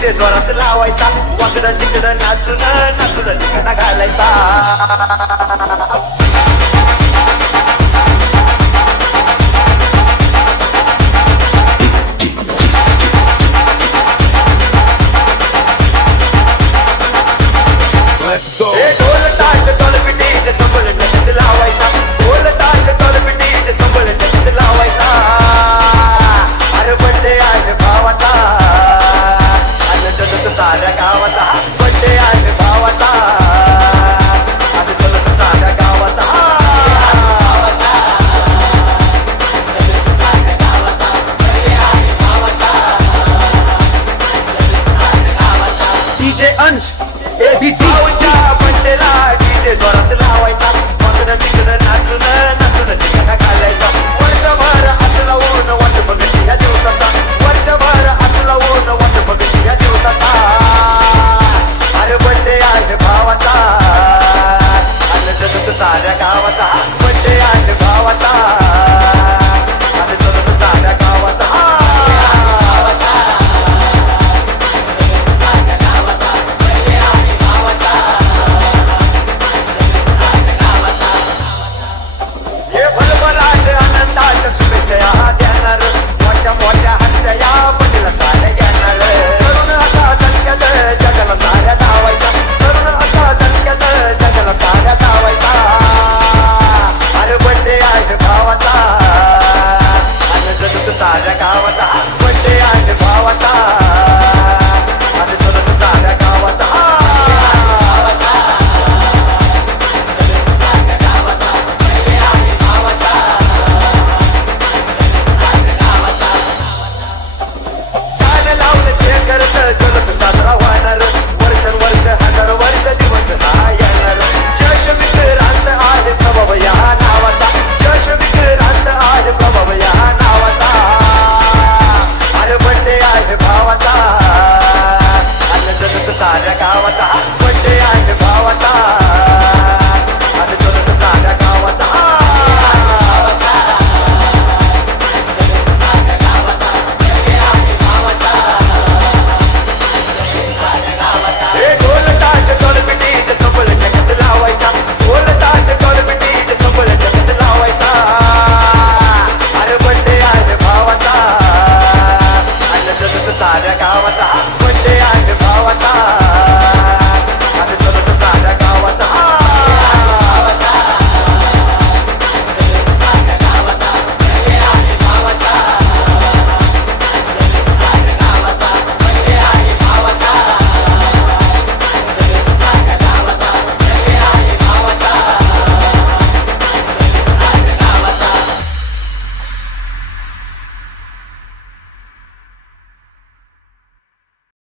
DJ जोरात लावायचा वाकडं तिकडं नाचून नाचून तिकडं घालायचा ढोल ताश डॉल्बी डीजे संबळ डगत लावायचा ढोल ताश डॉल्बी डीजे संबळ डगत लावायचा अरे बड्डे आहे भावाचा आणि जलस साऱ्या गावाचा बड्डे आहे भावाचा आणि जलस साऱ्या गावाचा डीजे अंश भाऊच्या बड्डेला डीजे जोरात लावायचा वाकडं तिकडं नाचून नाचून तिकडं घालायचा वर्षभर असला ऊन वाट बघती या दिवसाचा वर्षभर असला ऊन वाट बघती या दिवसाचा अरे बड्डे आहे भावाचा आणि जलस साऱ्या गावाचा बड्डे आहे भावाचा आणि जलस साऱ्या गावाचा शुभेच्छा देणार मोठ्या मोठ्या हस्त्या या बड्डेला साऱ्या येणार